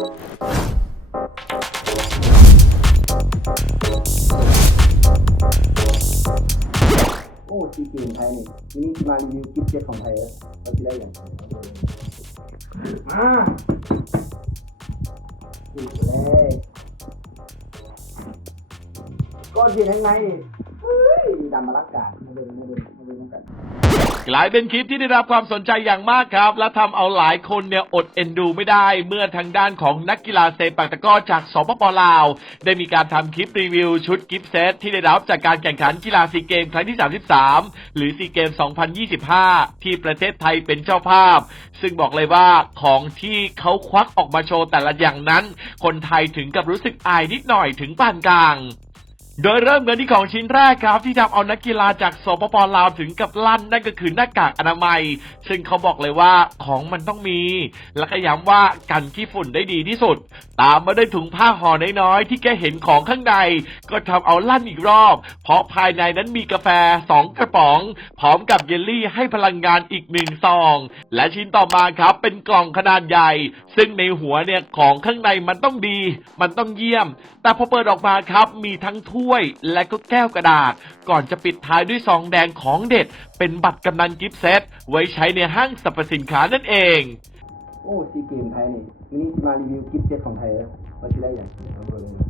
โอ้ซีเกมไทยนี่ทีนี้มารีวิวกิฟต์เจ็ตของไทยแล้วเราจะได้อย่างไรมาอีกเลยก็เย็นข้างในเฮ้ยดำมารักการมาเดินมาเดินมาเดินกัน กลายเป็นคลิปที่ได้รับความสนใจอย่างมากครับ และทำเอาหลายคนเนี่ยอดเอ็นดูไม่ได้ เมื่อทางด้านของนักกีฬาเซปักตะกร้อจากสปปลาว ได้มีการทำคลิปรีวิวชุดกิฟต์เซตที่ได้รับจากการแข่งขันกีฬาซีเกมครั้งที่ 33 หรือซีเกม2025 ที่ประเทศไทยเป็นเจ้าภาพ ซึ่งบอกเลยว่าของที่เขาควักออกมาโชว์แต่ละอย่างนั้น คนไทยถึงกับรู้สึกอายนิดหน่อยถึงปานกลาง โดยเริ่มกันที่ของชิ้นแรกครับ ที่ทำเอานักกีฬาจากสปปลาวถึงกับลั่น นั่นก็คือหน้ากากอนามัย ซึ่งเขาบอกเลยว่าของมันต้องมี และก็ย้ำว่ากันขี้ฝุ่นได้ดีที่สุด ตามมาด้วยถุงผ้าห่อน้อยๆ ที่แกเห็นของข้างใน ก็ทำเอาลั่นอีกรอบ เพราะภายในนั้นมีกาแฟ 2 กระป๋อง พร้อมกับเยลลี่ให้พลังงานอีกหนึ่งซอง และชิ้นต่อมาครับเป็นกล่องขนาดใหญ่ ซึ่งในหัวเนี่ยของข้างในมันต้องดี มันต้องเยี่ยม แต่พอเปิดออกมาครับมีทั้งถ้วยและก็แก้วกระดาษ ก่อนจะปิดท้ายด้วยซองแดงของเด็ด เป็นบัตรกำนันกิฟต์เซต ไว้ใช้ในห้างสรรพสินค้านั่นเอง โอ้ซีเกมไทยนี่ทีนี้มารีวิวกิฟต์เจ็ตของไทยแล้วเราจะได้อย่างไรมาเดินมา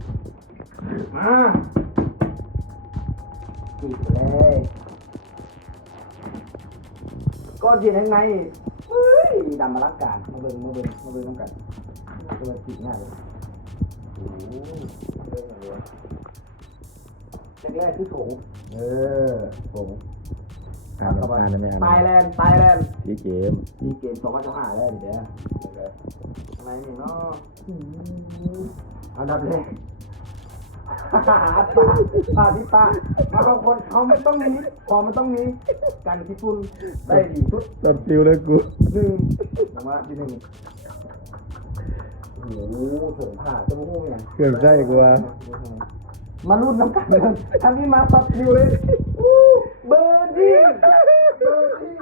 อีกเลยก็เย็นข้างในเฮ้ยดำมารักการมาเดินมาเดินมาเดินน้ำกันก็มาจิกหน้าเลยโอ้โหเรื่องอะไรวะ แรกๆคือโถงเออโถงอ่านอ่านได้ไหมอ่านไทยแลนด์ไทยแลนด์สีเกมนี่เกมสองพันสิบห้าแล้วเดี๋ยวทำไมนี่เนาะอันดับแรกปลาปลาที่ปลามาบางคนเขาไม่ต้องมีพอมันต้องมีกันที่ฝุ่นได้ดีสุดตัดฟิวเลยกูหนึ่งรางวัลที่หนึ่งโอ้โหเสริมผ้าจะมาพูดอย่างเครื่องใช้กูว่า มาลุ้นน้ำกันเลยทำนี้มาตัดคิวเลยอู้เบอร์ดี้เบอร์ดี้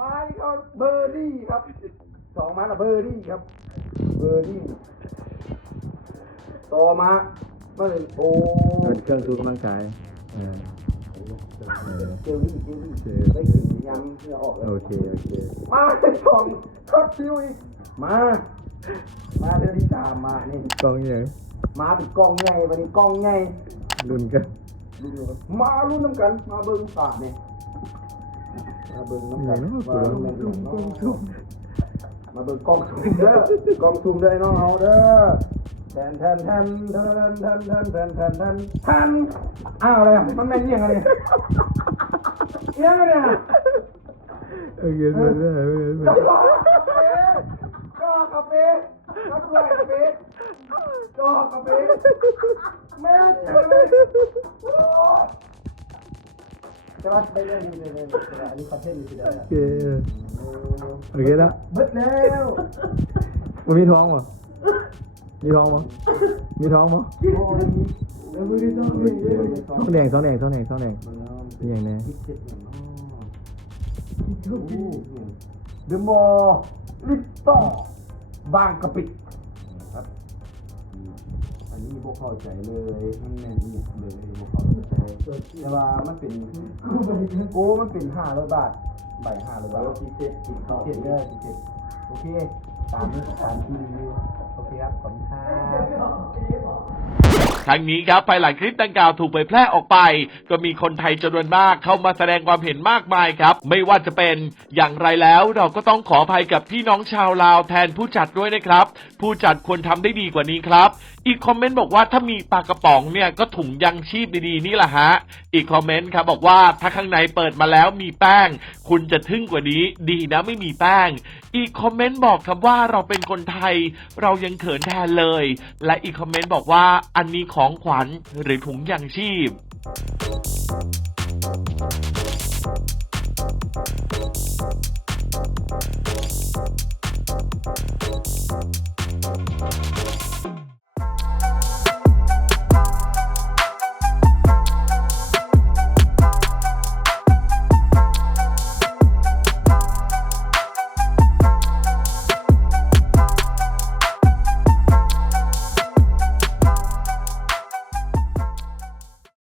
มาอีกครับเบอร์ดี้ครับสองมาละเบอร์ดี้ครับ เบอร์ดี้ต่อมาเมื่อโอ้เป็นเครื่องสูบกำลังกายอ่าเออเจลลี่เจลลี่เจลลี่ได้กลินยังเพื่อออกแล้วโอเคโอเคมาสองคัดคิวอีกมา มาเดือนที่สามมานี่กล้องยังมาเป็นกล้องใหญ่วันนี้กล้องใหญ่รุ่นกันมาลุ้นน้ำกัน มาเบิ้งป่าเนี่ยมาเบิ้งน้ำกันว่าแม่นของน้องมาเบิ้งกล้องซูมเด้อกล้องซูมเด้อไอ้น้องเอาเด้อแทนแทนแทนแทนแทนแทนแทนแทนแทนแทนอ้าวเลยมันแม่นเยี่ยงอะไรเยี่ยงอะไรอะโอเคสุดเลย ก็กาแฟก็กล้วยกาแฟก็กาแฟแม่ใช่ไหมใช่ปะได้ได้ได้ได้ได้อันนี้คอนเทนต์อยู่ที่ไหนโอเคโอเคแล้วเบิดแล้วมันมีท้องมั้ยมีท้องมั้ยมีท้องมั้ยโอ้ยเดี๋ยวมือดีต้องมีเยอะท้องแดงท้องแดงท้องแดงท้องแดงนี่อย่างนี้เดอะมอลล์ลิปต่อ บางกะปิครับอันนี้พวกเข้าใจเลยมันแน่นอีกเลยพวกเข้าใจแต่ว่ามันเป็นโอ้มันเป็นห้าร้อยบาทใบห้าร้อยบาทพิเศษพิเศษได้พิเศษโอเค ตามนี้ตามทีโอเคครับผมครับทั้งนี้ครับภายหลังคลิปดังกล่าวถูกเผยแพร่ออกไป ก็มีคนไทยจำนวนมากเข้ามาแสดงความเห็นมากมายครับ ไม่ว่าจะเป็นอย่างไรแล้วเราก็ต้องขออภัยกับพี่น้องชาวลาวแทนผู้จัดด้วยนะครับ ผู้จัดควรทำได้ดีกว่านี้ครับ อีกคอมเมนต์บอกว่าถ้ามีปลากระป๋องเนี่ยก็ถุงยังชีพดีๆนี่แหละฮะ อีกคอมเมนต์ครับบอกว่าถ้าข้างในเปิดมาแล้วมีแป้ง คุณจะทึ่งกว่านี้ดีนะไม่มีแป้ง อีกคอมเมนต์บอกครับว่าเราเป็นคนไทย เรายังเขินแทนเลย และอีกคอมเมนต์บอกว่าอันนี้ของขวัญหรือถุงยังชีพ